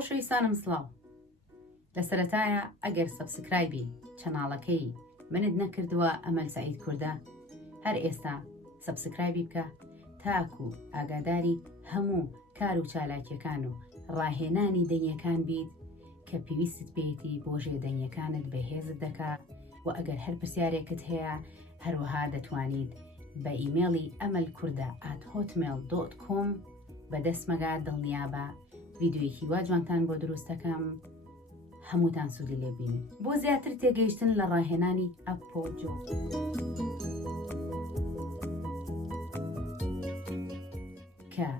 خۆشەویستانم سڵاو لە سەرەتایە ئەگەر سەبسکرایبی چەناڵەکەی منت نەکردووە ئەمەل سەعید کوردە هەر ئێستا سەبسکرایبی بکە تاکو ئاگاداری هەموو کار و چالاکیەکان و ڕاهێنانی دەنگیەکان بیت کە پێویستت پێیەتی بۆ ژێدەنگیەکانت بەهێزت دەکات و ئەگەر هەر پرسیارێکت هەیە هەروەها دەتوانیت بە ئیمێڵی amalkurda@hotmail.com بەدەستمەگا دڵنیابە ڤیدیۆیەکی وا جوانتان بۆ دروستەکەم هەمووتان سوودی لێبینن بۆ زیاتر تێگەیشتن لە ڕاهێنانی ئەپۆجۆ کە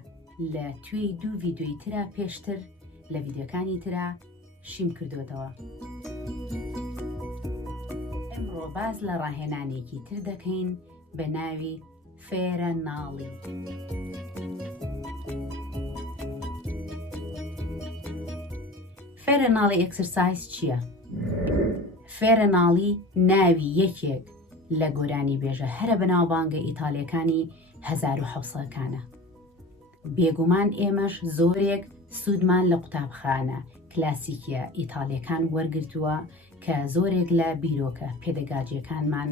لە توێی دوو ڤیدیۆی ترا پێشتر لە ڤیدیۆکانی ترا شیم کردوتەوە. ئەمڕۆ باز لە ڕاهێنانێکی تر دەکەین بە ناوی فێرە ناڵی. فێرە ناڵی ئەکسەرسایز چییە؟ فێرە ناڵی ناوی یەکێک لە گۆرانی بێژە هەرە بەناوبانگە ئیتالیەکانی 1700کانە. بێگومان ئێمەش زۆرێک سوودمان لە قوتابخانە کلاسیکیە ئیتالیەکان وەرگرتووە کە زۆرێک لە بیرۆکە پێدەگاجیەکانمان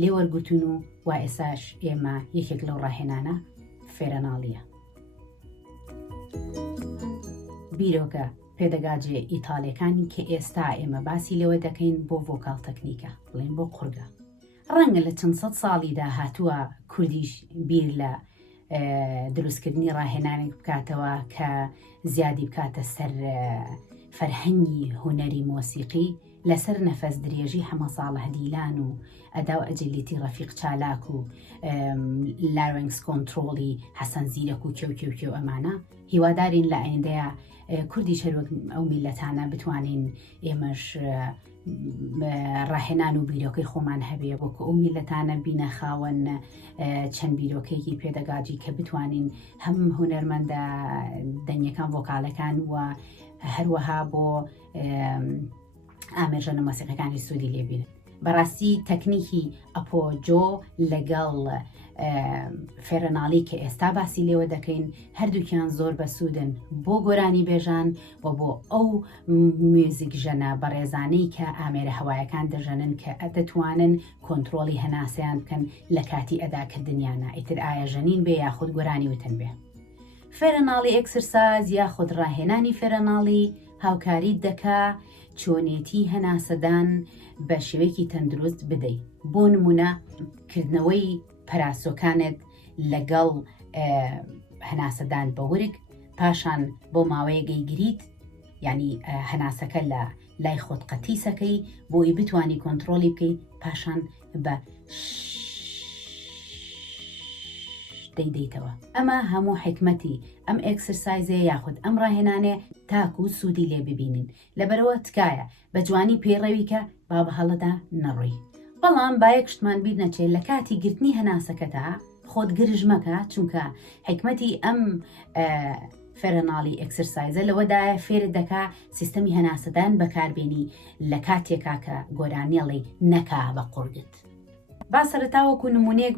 لێ وەرگتون و وا ئێساش ئێمە یەکێک لەو ڕاهێنانە فێرە ناڵیە. بیرۆکە پێدەگاجێ ئیتالیەکانی کە ئێستا ئێمە باسی لەوە دەکەین بۆ ڤۆکال تەکنیکە بڵێن بۆ قورگە. ڕەنگە لە چەند سەد ساڵیدا هاتووە کوردیش بیر لە دروستکردنی ڕاهێنانێک بکاتەوە کە زیادی بکاتە سەر فەرهەنگی هونەری مۆسیقی لەسەر نەفەس درێژی هەمە ساڵە هەدیلان و ئەدا و ئەجلیتی ڕەفیق چالاک و لارنگس کۆنترۆڵی حەسەن زیرەک و کێو ئەمانە هیوادارین لە ئایندەیە کوردی شەروەک ئەو میلەتانە بتوانین ئێمەش ڕاهێنان و بیرۆکەی خۆمان هەبێ بۆکە ئەو میلەتانە بینە خاوەن چەند بیرۆکەیەکی پێدەگاجی کە بتوانین هەم هونەرمەندە دەنگەکان ڤۆکالەکان و هەروەها بۆ ئامێژەنە مۆسیقیەکانی سوودی لێبینن. بەڕاستی تەکنیکی ئەپۆجۆ لەگەڵ فێرە ناڵی کە ئێستا باسی لێوە دەکەین هەردووکیان زۆر بەسوودن بۆ گۆرانی بێژان و بۆ ئەو میوزیک ژەنە بەڕێزانەی کە ئامێرە هەوایەکان دەژەنن کە دەتوانن کۆنترۆڵی هەناسەیان بکەن لە کاتی ئەداکردنیانە ئیتر ئایا ژەنین بێ یاخود گۆرانی وتن بێ. فێرە ناڵی ئەکسەرسایز یاخود ڕاهێنانی فێرە ناڵی هاوکاری دەکا چۆنێتی هەناسەدان بە شێوەیەکی تەندروست بدەیت. بۆ نمونە کردنەوەی پەراسۆکانت لەگەڵ هەناسەدان بە ورگ پاشان بۆ ماوەیە گەیگریت ینی هەناسەکە لە لای خۆت قەتیسەکەی بۆی بتوانی کۆنترۆلی بکەیت پاشان بە دەیدەیتەوە. ئەمە هەموو حکمەتی ئەم ئەکسەرسایزێ یاخود ئەم ڕاهێنانێ تاکو و سوودی لێ ببینین لەبەرەوە تکایە بە جوانی پێڕەویکە با بە هەڵەدا نەڕۆی. بەڵام با یەک شتمان بیر نەچێت لە کاتی گرتنی هەناسەکەتا خۆت گرژ مەکە چونکە حکمەتی ئەم فێرە ناڵی ئەکسەرسایزە لەوەدایە فێرت دەکا سیستەمی هەناسەدان بەکاربێنی لە کاتێکا کە گۆرانیێڵی نەکا بە قورگت. با سەرەتاوەکو نمونەیەک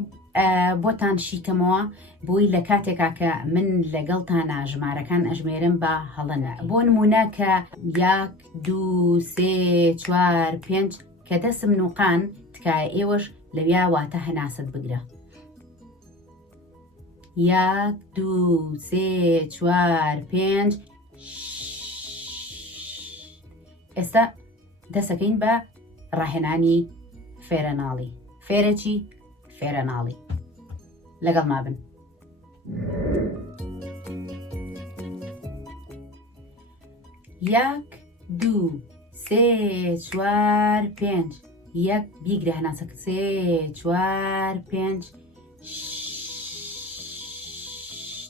بۆتان شیکەمەوە بۆی لە کاتێکا کە من لەگەڵتانە ژمارەکان ئەژمێرم بە هەڵەنە بۆ نمونە کە 1 2 3 4 5 کە دەسم نوقان تکایە ئێوەش لەویا واتە هەناست بگرە. 1 2 3 4 5 ئێستا دەسەکەین بە ڕاهێنانی فێرە ناڵی. فێرەچی؟ فێرە ناڵی. لەگەڵ ما بن. یەک دوو سێ چوار پێنج یەک بیگرە هەناسەکە سێ چوار پێنج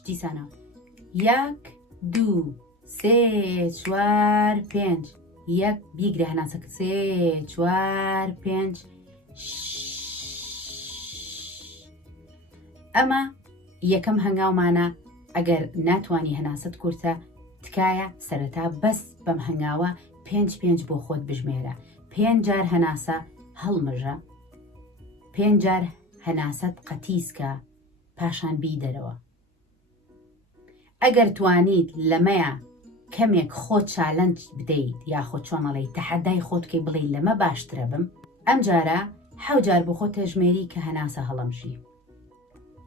دیسانە یەک دوو سێ چوار پێنج یەک بیگرە هەناسەکە سێ چوار پێنج ئەمە یەکەم هەنگاومانە. ئەگەر ناتوانی هەناست کورتە تکایە سەرەتا بەس بەم هەنگاوە 5 بۆ خۆت بژمێرە. 5 جار هەناسە هەڵمژە، 5 جار هەناست قەتیسکە پاشان بی دەرەوە. ئەگەر توانیت لەمەیە کەمێک خۆت چالەنج بدەیت یاخۆ چۆنەڵی تەحەدای خۆت کەی بڵێ لەمە باشترە بم، ئەم جارە 7 جار بۆ خۆت تێژمێری کە هەناسە هەڵەمژی.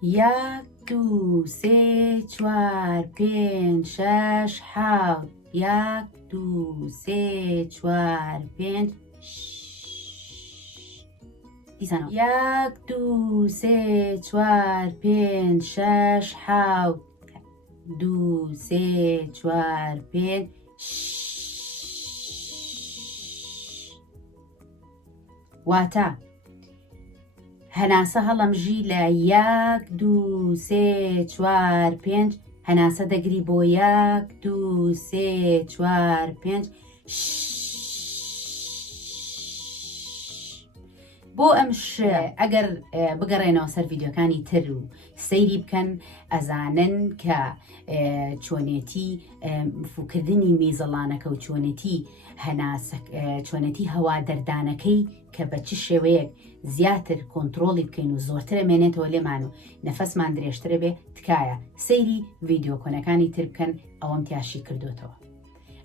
1 2 3 4 5 6 7 1 2 3 4 5 دیسانە 1 2 3 4 5 6 7 2 3 4 5 واتە هەناسە هەڵەمژی لە 1 2 3 4 5 هەناسە دەگری بۆ 1 2 3 4 5 بۆ ئەم ئەگەر بگەڕێنەوە سەر ڤیددیۆکانی تر و سەیری بکەن ئەزانن کە چۆنێتی فوکردنی میزەڵانەکە و چۆنێتی هەوا دەردانەکەی کە بە چ شێوەیەک زیاتر کۆنتترۆلی بکەین و زۆرتر مێنێتەوە لێمان و نەفەسمان درێژترە بێ تکایە سەیری ڤیددیۆکۆنەکانی تر بکەن ئەوەم تیاشی کردوتەوە.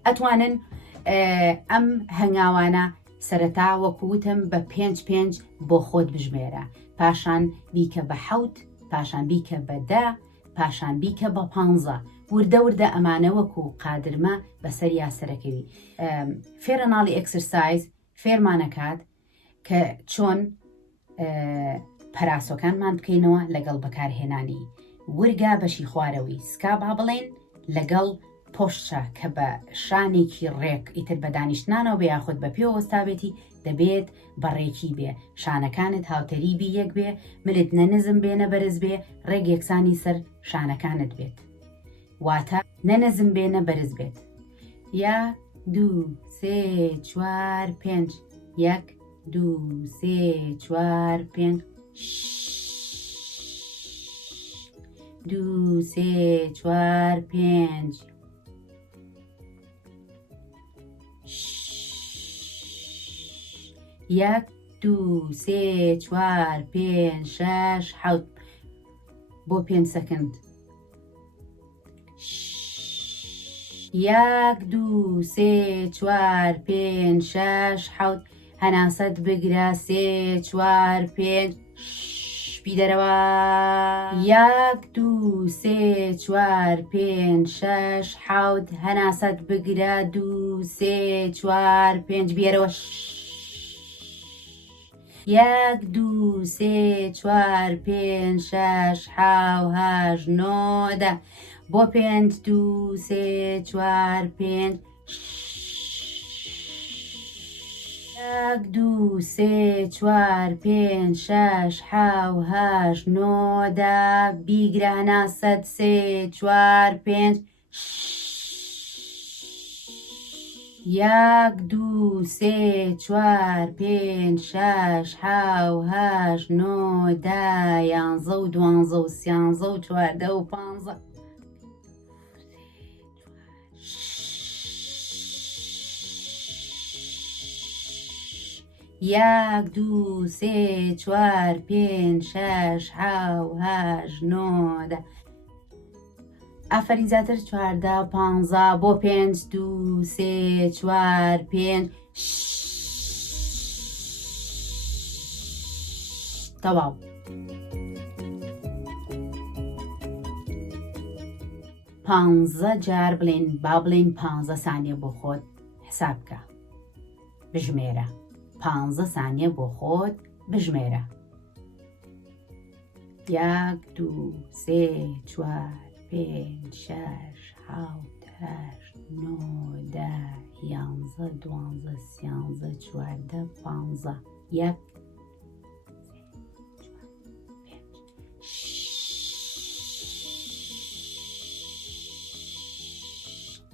ئەتوانن ئەم هەنگاوانە سەرەتا وەکووتم بە 5 بۆ خۆت بژمێرە، پاشان بیکە بە 7، پاشان بیکە بە 10، پاشان بیکە بە 15 وردە وردە ئەمانە وەکو قادرمە بەسەر یاسەرەکەوی. فێرەناڵی ئەکسرسایز فێرمانەکات کە چۆن پەراسۆکانمان بکەینەوە لەگەڵ بەکارهێنانی ورگا بەشی خوارەوەی سکا با بڵێن لەگەڵ پۆشتە کە بە شانێکی ڕێک ئیتر بە دانیشتنانەوە بە یاخود بە پێوە وەستاوێتی دەبێت بەڕێکی بێ، شانەکانت هاوتەریبی یەک بێ، ملت نەنزم بێنە بەرز بێ، ڕێک یەکسانی سەر شانەکانت بێت، واتە نەنزم بێنە بەرز بێت. 1 2 3 4 5 1 2 3 4 5 2 3 4 5 1 2 3 4 5 6 7 بۆ 5 سەکەند. 1 2 3 4 5 6 7 هەناسەت بگرە 3 4 5 بیدەرەوە. 1 2 3 4 5 6 7 هەناسەت بگرە 2 3 4 5 بیێرەوە. 1 2 3 4 5 6 7 8 9 10 بۆ 5 2 3 4 5 1 2 3 4 5 6 7 8 9 10 بیگرە هەناسەت 3 4 5 1 2 3 4 5 6 7 8 9 10 11 و 12 و 13 و 14 و 15 1 2 3 4 5 6 7 8 9 10 ئافرین زیاتر 14 15 بۆ 5 2 3 4 5 تەواو. پانزە جار بڵێن با بڵێن 15 سانیە بۆ خۆت حساب بکە بژمێرە، 15 سانیە بۆ خۆت بژمێرە. 1 2 3 4 5 6 7 8 9 10 11 12 13 14 15 1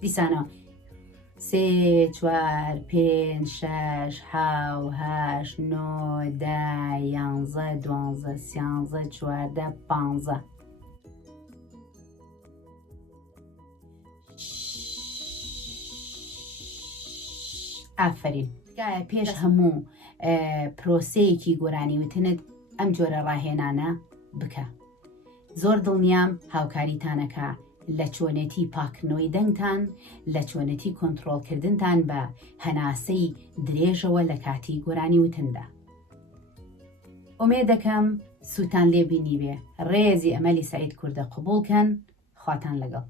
دیسانە 3 4 5 6 7 8 9 10 11 12 13 14 15 ئافرین. تکایە پێش هەموو پرۆسەیەکی گۆرانی وتنت ئەم جۆرە ڕاهێنانە بکە. زۆر دڵنیام هاوکاریتانەکە لە چۆنێتی پاکردنەوەی دەنگتان، لە چۆنێتی کۆنتڕۆڵکردنتان بە هەناسەی درێژەوە لە کاتی گۆرانی وتندا. ئومێد دەکەم سووتان لێبینی بێ. ڕێزی ئەمەلی سەعید کوردە قبوڵکەن. خواتان لەگەڵ.